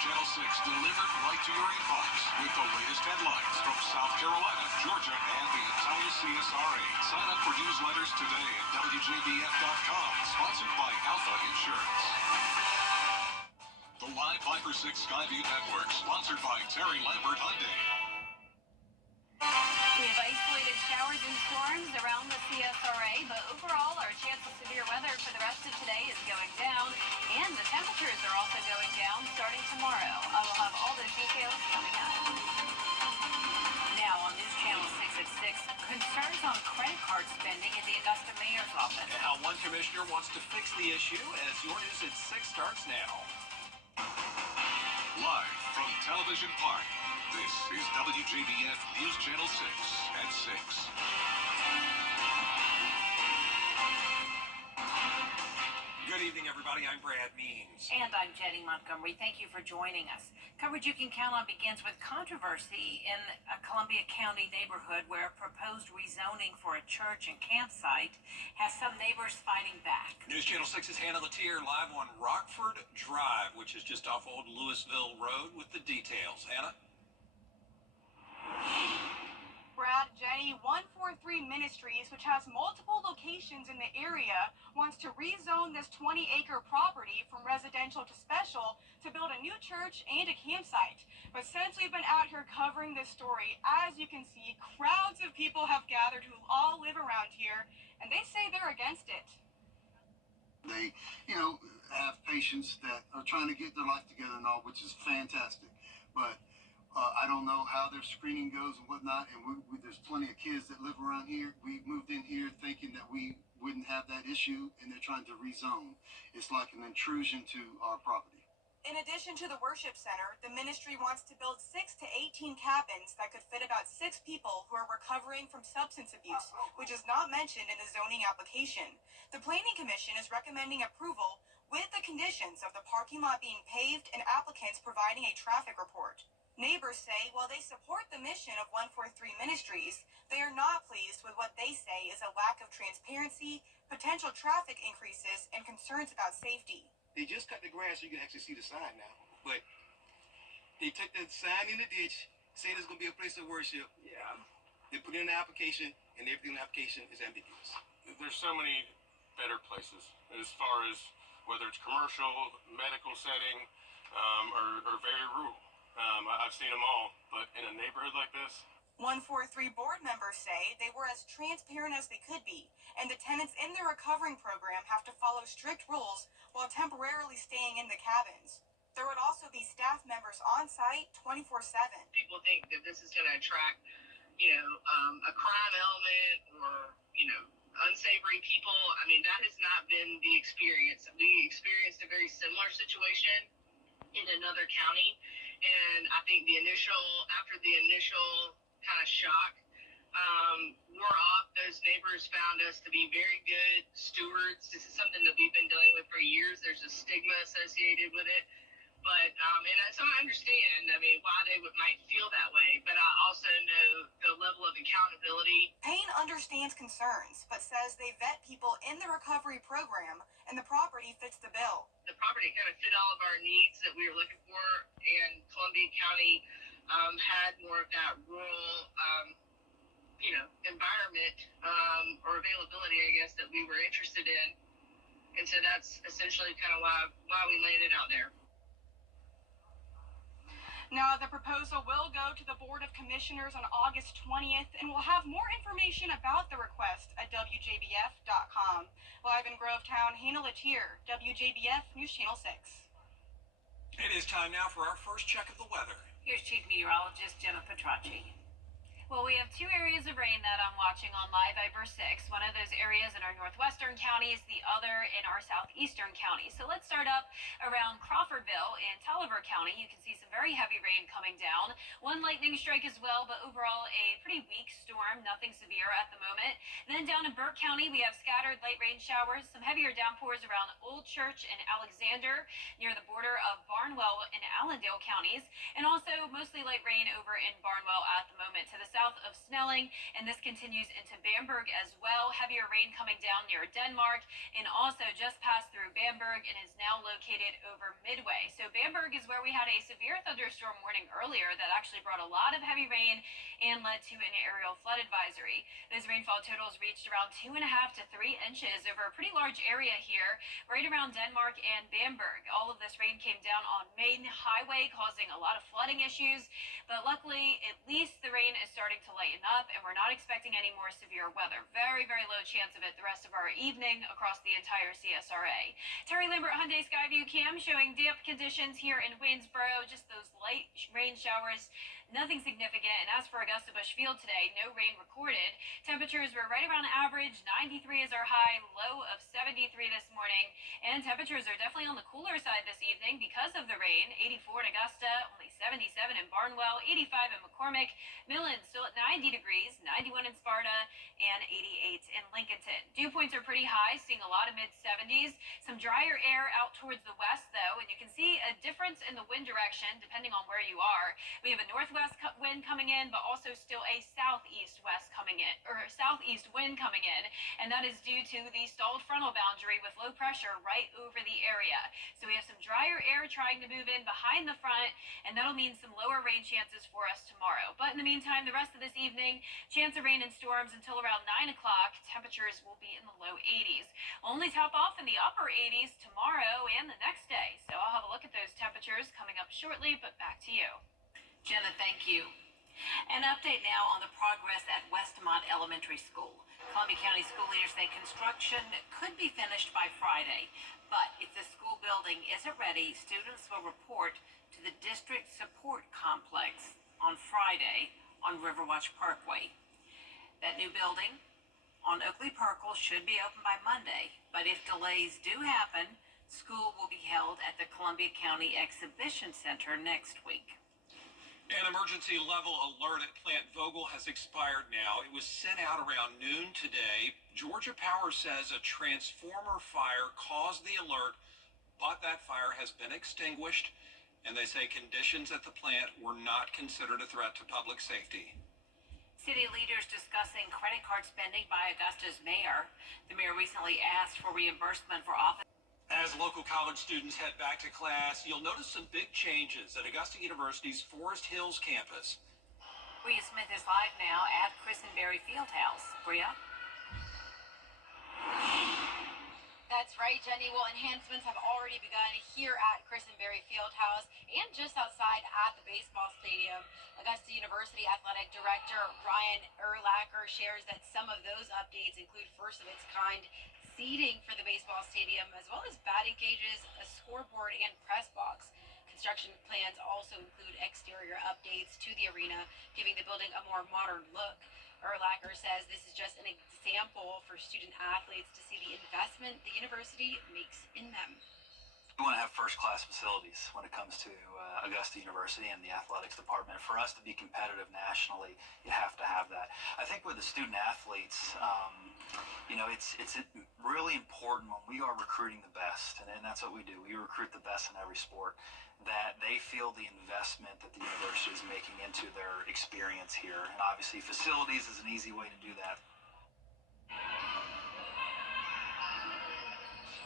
Channel 6 delivered right to your inbox with the latest headlines from South Carolina, Georgia, and the entire CSRA. Sign up for newsletters today at WJBF.com, sponsored by Alpha Insurance. The Live 5 for 6 Skyview Network, sponsored by Terry Lambert Hyundai. We have isolated showers and storms around the CSRA, but overall our chance of severe weather for the rest of today is going down, and the temperatures are also going down starting tomorrow. I will have all those details coming up. Now on News Channel 6 at 6, concerns on credit card spending in the Augusta Mayor's office. And how one commissioner wants to fix the issue as Your News at 6 starts now. Live from Television Park, this is WJBF News Channel 6 at 6. Good evening, everybody. I'm Brad Means. And I'm Jenny Montgomery. Thank you for joining us. Coverage you can count on begins with controversy in a Columbia County neighborhood where a proposed rezoning for a church and campsite has some neighbors fighting back. News Channel 6's Hannah Latier live on Rockford Drive, which is just off Old Louisville Road, with the details. Hannah? Brad, Jenny, 143 Ministries, which has multiple locations in the area, wants to rezone this 20-acre property from residential to special to build a new church and a campsite. But since we've been out here covering this story, as you can see, crowds of people have gathered who all live around here, and they say they're against it. They, have patients that are trying to get their life together and all, which is fantastic. But I don't know how their screening goes and whatnot, and there's plenty of kids that live around here. We moved in here thinking that we wouldn't have that issue, and they're trying to rezone. It's like an intrusion to our property. In addition to the worship center, the ministry wants to build 6 to 18 cabins that could fit about 6 people who are recovering from substance abuse, which is not mentioned in the zoning application. The Planning Commission is recommending approval with the conditions of the parking lot being paved and applicants providing a traffic report. Neighbors say while they support the mission of 143 Ministries, they are not pleased with what they say is a lack of transparency, potential traffic increases, and concerns about safety. They just cut the grass so you can actually see the sign now. But they took the sign in the ditch, saying it's going to be a place of worship. Yeah. They put in the application, and everything in the application is ambiguous. There's so many better places as far as whether it's commercial, medical setting, or very rural. I've seen them all, but in a neighborhood like this. 143 board members say they were as transparent as they could be, and the tenants in the recovering program have to follow strict rules while temporarily staying in the cabins. There would also be staff members on site 24/7. People think that this is going to attract, a crime element or, unsavory people. I mean, that has not been the experience. We experienced a very similar situation in another county. And I think after the initial kind of shock, wore off. Those neighbors found us to be very good stewards. This is something that we've been dealing with for years. There's a stigma associated with it. But, so I understand, why they might feel that way. But I also know the level of accountability. Payne understands concerns, but says they vet people in the recovery program, and the property fits the bill. The property kind of fit all of our needs that we were looking for, and Columbia County had more of that rural, environment or availability, I guess, that we were interested in. And so that's essentially kind of why we landed out there. Now, the proposal will go to the Board of Commissioners on August 20th, and we'll have more information about the request at WJBF.com. Live in Grovetown, Hannah Latier, WJBF News Channel 6. It is time now for our first check of the weather. Here's Chief Meteorologist Jenna Petracci. Well, we have 2 areas of rain that I'm watching on Live Viber 6. One of those areas in our northwestern counties, the other in our southeastern counties. So let's start up around Crawfordville in Tulliver County. You can see some very heavy rain coming down. One lightning strike as well, but overall a pretty weak storm, nothing severe at the moment. Then down in Burke County, we have scattered light rain showers, some heavier downpours around Old Church and Alexander near the border of Barnwell and Allendale counties, and also mostly light rain over in Barnwell at the moment to the south of Snelling, and this continues into Bamberg as well. Heavier rain coming down near Denmark, and also just passed through Bamberg and is now located over Midway. So Bamberg Bamberg is where we had a severe thunderstorm warning earlier that actually brought a lot of heavy rain and led to an aerial flood advisory. Those rainfall totals reached around 2.5 to 3 inches over a pretty large area here, right around Denmark and Bamberg. All of this rain came down on Main Highway, causing a lot of flooding issues. But luckily, at least the rain is starting to lighten up, and we're not expecting any more severe weather. Very, very low chance of it the rest of our evening across the entire CSRA. Terry Lambert Hyundai Skyview Cam showing damp conditions here in Waynesboro, just those light rain showers, nothing significant. And as for Augusta Busch Field today, no rain recorded. Temperatures were right around average. 93 is our high, low of 73 this morning. And temperatures are definitely on the cooler side this evening because of the rain. 84 in Augusta, only 77 in Barnwell, 85 in McCormick. Millen still at 90 degrees, 91 in Sparta, and 88 in Lincolnton. Dew points are pretty high, seeing a lot of mid-70s. Some drier air out towards the west, though, and you can see a difference in the wind direction depending on where you are. We have a northwest wind coming in, but also still a southeast wind coming in, and that is due to the stalled frontal boundary with low pressure right over the area. So we have some drier air trying to move in behind the front, and that'll mean some lower rain chances for us tomorrow. But in the meantime, the rest of this evening, chance of rain and storms until around 9 o'clock. Temperatures will be in the low 80s. Only top off in the upper 80s tomorrow and the next day. So I'll have a look at those temperatures coming up shortly, but back to you. Jenna, thank you. An update now on the progress at Westmont Elementary School. Columbia County school leaders say construction could be finished by Friday, but if the school building isn't ready, students will report to the district support complex on Friday on Riverwatch Parkway. That new building on Oakley Parkle should be open by Monday, but if delays do happen, school will be held at the Columbia County Exhibition Center next week. An emergency level alert at Plant Vogel has expired now. It was sent out around noon today. Georgia Power says a transformer fire caused the alert, but that fire has been extinguished, and they say conditions at the plant were not considered a threat to public safety. City leaders discussing credit card spending by Augusta's mayor. The mayor recently asked for reimbursement for office. As local college students head back to class, you'll notice some big changes at Augusta University's Forest Hills campus. Bria Smith is live now at Christenberry Fieldhouse. Bria? That's right, Jenny. Well, enhancements have already begun here at Christenberry Fieldhouse and just outside at the baseball stadium. Augusta University Athletic Director Ryan Urlacher shares that some of those updates include first-of-its-kind seating for the baseball stadium, as well as batting cages, a scoreboard, and press box. Construction plans also include exterior updates to the arena, giving the building a more modern look. Urlacher says this is just an example for student athletes to see the investment the university makes in them. We want to have first-class facilities when it comes to Augusta University and the athletics department. For us to be competitive nationally, you have to have that. I think with the student athletes, it's really important when we are recruiting the best, and that's what we do. We recruit the best in every sport, that they feel the investment that the university is making into their experience here. And obviously, facilities is an easy way to do that.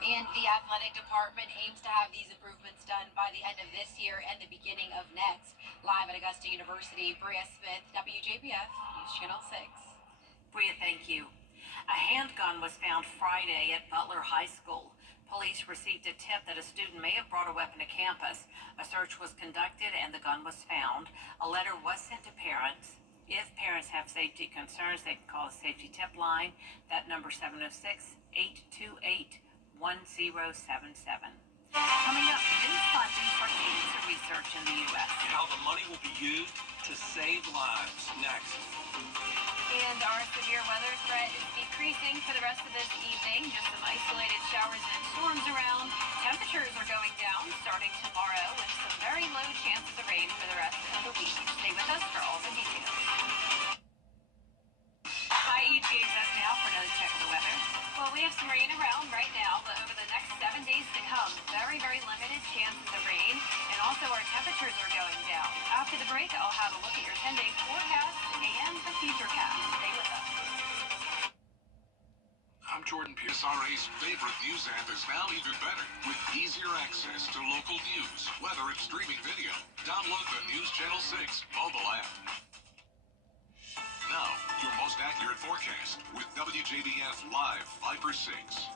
And the athletic department aims to have these improvements done by the end of this year and the beginning of next. Live at Augusta University, Bria Smith, WJBF, News Channel 6. Bria, thank you. A handgun was found Friday at Butler High School. Police received a tip that a student may have brought a weapon to campus. A search was conducted and the gun was found. A letter was sent to parents. If parents have safety concerns, they can call the safety tip line. That number 706-828-1077. Coming up, new funding for cancer research in the U.S. How the money will be used to save lives. Next. And our severe weather threat is decreasing for the rest of this evening. Just some isolated showers and storms around. Temperatures are going down starting tomorrow with some very low chances of rain for the rest of the week. Stay with us for all the details. Hi, ETHS now for another check of the weather. Well, we have some rain around right now, but over the next 7 days to come, very, very limited chances of rain. And also our temperatures are going down. After the break, I'll have a look at your 10-day forecast and the futurecast. Stay with us. I'm Jordan. PSRA's favorite news app is now even better with easier access to local news, weather, and streaming video. Download the News Channel 6 mobile app. Now, your most accurate forecast with WJBF Live Viper 6.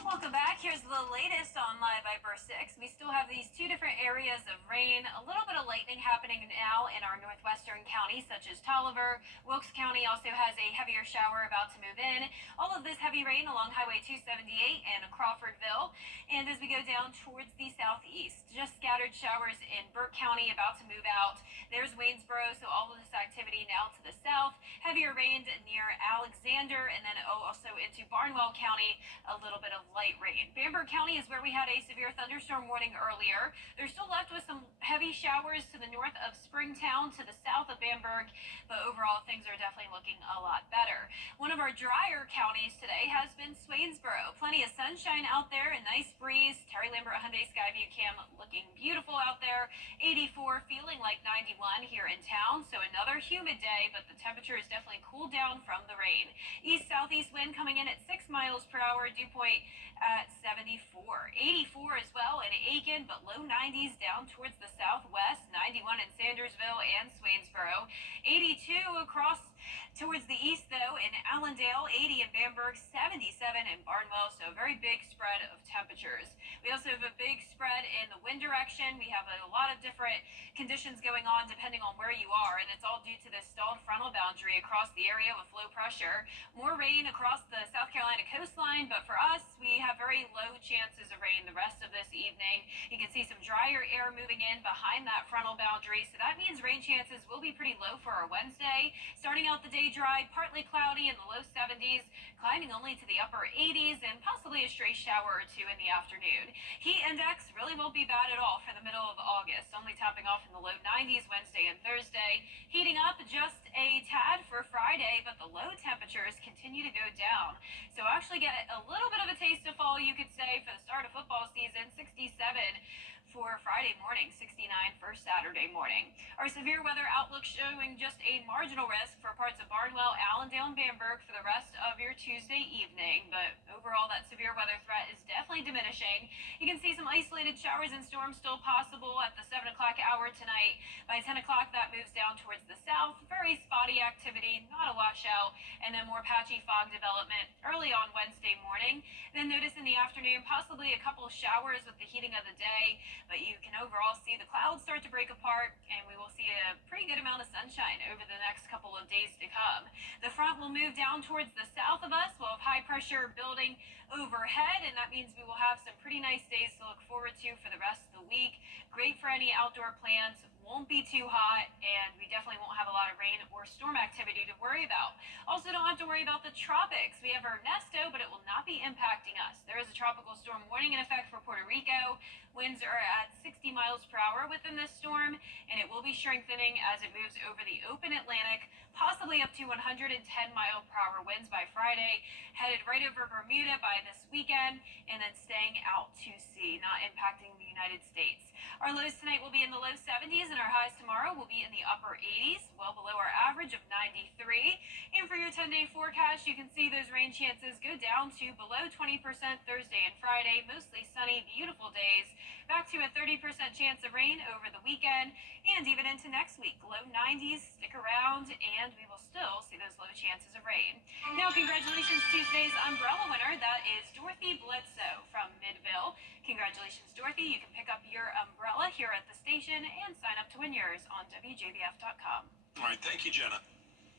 Welcome back. Here's the latest on Live Viper 6. We still have these two different areas of rain, a little bit of lightning happening now in our northwestern counties, such as Tolliver. Wilkes County also has a heavier shower about to move in. All of this heavy rain along Highway 278 and Crawfordville. And as we go down towards the southeast, just scattered showers in Burke County about to move out. There's Waynesboro, so all of this activity now to the south. Heavier rain near Alexander, and then also into Barnwell County, a little bit of light rain. Bamberg County is where we had a severe thunderstorm warning earlier. They're still left with some heavy showers to the north of Springtown, to the south of Bamberg, but overall things are definitely looking a lot better. One of our drier counties today has been Swainsboro. Plenty of sunshine out there, a nice breeze. Terry Lambert Hyundai Skyview Cam looking beautiful out there. 84, feeling like 91 here in town, so another humid day, but the temperature is definitely cooled down from the rain. East-southeast wind coming in at 6 miles per hour, dew point at 74. 84 as well in Aiken, but low 90s down towards the southwest. 91 in Sandersville and Swainsboro. 82 across towards the east, though, in Allendale. 80 in Bamberg. 77 in Barnwell, so a very big spread of temperatures. We also have a big spread in the wind direction. We have a lot of different conditions going on depending on where you are, and it's all due to this stalled frontal boundary across the area with low pressure. More rain across the South Carolina coastline, but for us, we have very low chances of rain the rest of this evening. You can see some drier air moving in behind that frontal boundary, so that means rain chances will be pretty low for our Wednesday. Starting out the day dry, partly cloudy in the low 70s, climbing only to the upper 80s, and possibly a stray shower or two in the afternoon. Heat index really won't be bad at all for the middle of August, only topping off in the low 90s Wednesday and Thursday. Heating up just a tad for Friday, but the low temperatures continue to go down. So actually get a little bit of a taste of fall, you could say, for the start of football season. 67 for Friday morning, 69 for Saturday morning. Our severe weather outlook showing just a marginal risk for parts of Barnwell, Allendale, and Bamberg for the rest of your Tuesday evening, but overall that severe weather threat is definitely diminishing. You can see some isolated showers and storms still possible at the 7 o'clock hour tonight. By 10 o'clock that moves down towards the south. Very spotty activity, not a washout, and then more patchy fog development early on Wednesday morning. Then notice in the afternoon possibly a couple of showers with the heating of the day, but you can overall see the clouds start to break apart, and we will see a pretty good amount of sunshine over the next couple of days to come. The front will move down towards the south of us. We'll have high pressure building overhead, and that means we will have some pretty nice days to look forward to for the rest of the week. Great for any outdoor plans. Won't be too hot, and we definitely won't have a lot of rain or storm activity to worry about. Also, don't have to worry about the tropics. We have Ernesto, but it will not be impacting us. There is a tropical storm warning in effect for Puerto Rico. Winds are at 60 miles per hour within this storm, and it will be strengthening as it moves over the open Atlantic, possibly up to 110-mile-per-hour winds by Friday, headed right over Bermuda by this weekend, and then staying out to sea, not impacting the United States. Our lows tonight will be in the low 70s, and our highs tomorrow will be in the upper 80s, well below our average of 93. And for your 10-day forecast, you can see those rain chances go down to below 20% Thursday and Friday, mostly sunny, beautiful days. Back to a 30% chance of rain over the weekend, and even into next week. Low 90s, stick around, and we will still see those low chances of rain. Now, congratulations to today's umbrella winner. That is Dorothy Bledsoe from Midville. Congratulations, Dorothy. You can pick up your umbrella here at the station and sign up to win yours on WJBF.com. All right, thank you, Jenna.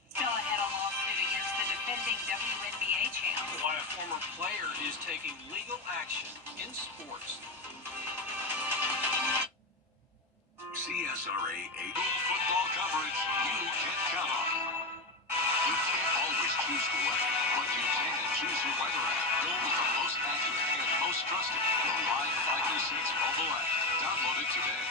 Still ahead on lawsuit against the defending WNBA champ. Why a former player is taking legal action in sports. CSRA 8 football coverage you can count on. You can't always choose the weather, but you can choose your weather app. Go with the most accurate and most trusted, the Live Viper 6 mobile app. Download it today.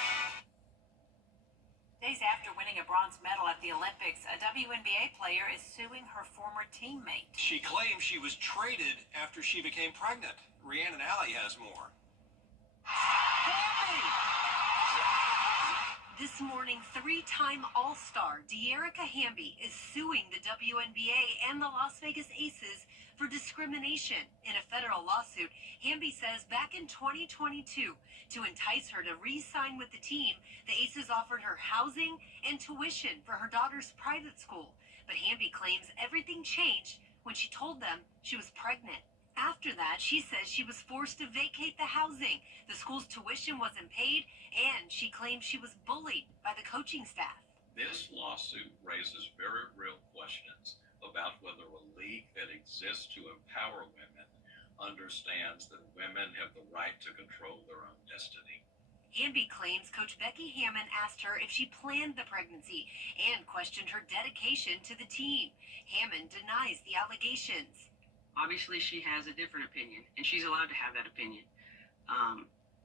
Days after winning a bronze medal at the Olympics, a WNBA player is suing her former teammate. She claims she was traded after she became pregnant. Rhiannon Alley has more. This morning, three-time All-Star De'Erica Hamby is suing the WNBA and the Las Vegas Aces for discrimination. In a federal lawsuit, Hamby says back in 2022, to entice her to re-sign with the team, the Aces offered her housing and tuition for her daughter's private school. But Hamby claims everything changed when she told them she was pregnant. After that, she says she was forced to vacate the housing. The school's tuition wasn't paid, and she claims she was bullied by the coaching staff. This lawsuit raises very real questions about whether a league that exists to empower women understands that women have the right to control their own destiny. Hamby claims Coach Becky Hammond asked her if she planned the pregnancy and questioned her dedication to the team. Hammond denies the allegations. Obviously, she has a different opinion, and she's allowed to have that opinion.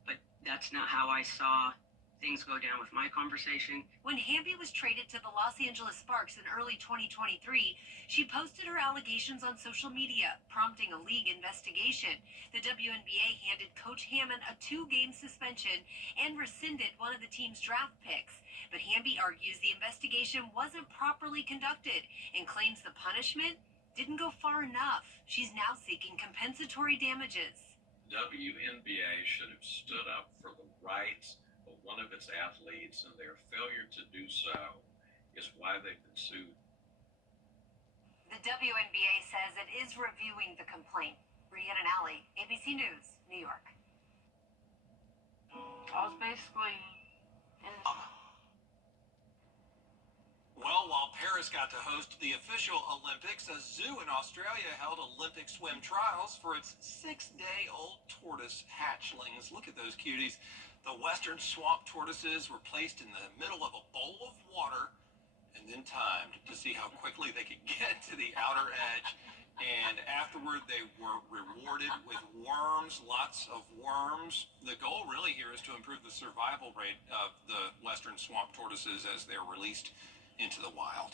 But that's not how I saw things go down with my conversation. When Hamby was traded to the Los Angeles Sparks in early 2023, she posted her allegations on social media, prompting a league investigation. The WNBA handed Coach Hammond a 2-game suspension and rescinded one of the team's draft picks. But Hamby argues the investigation wasn't properly conducted and claims the punishment didn't go far enough. She's now seeking compensatory damages. WNBA should have stood up for the rights of one of its athletes, and their failure to do so is why they've been sued. The WNBA says it is reviewing the complaint. Rhiannon Alley, ABC News, New York. I was basically in. Well, while Paris got to host the official Olympics, a zoo in Australia held Olympic swim trials for its 6-day-old tortoise hatchlings. Look at those cuties. The western swamp tortoises were placed in the middle of a bowl of water and then timed to see how quickly they could get to the outer edge. And afterward, they were rewarded with worms, lots of worms. The goal really here is to improve the survival rate of the western swamp tortoises as they're released into the wild.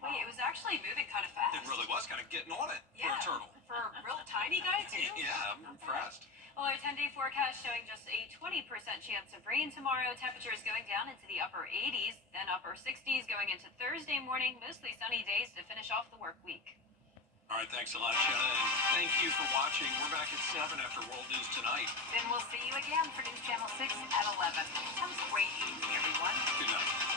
Wait, it was actually moving kind of fast. It really was kind of getting on it for a turtle. For a real tiny guy, too? Yeah, I'm impressed. Well, our 10-day forecast showing just a 20% chance of rain tomorrow. Temperatures going down into the upper 80s, then upper 60s going into Thursday morning. Mostly sunny days to finish off the work week. All right, thanks a lot, Shannon, and thank you for watching. We're back at 7 after World News Tonight. Then we'll see you again for News Channel 6 at 11. Have a great evening, everyone. Good night.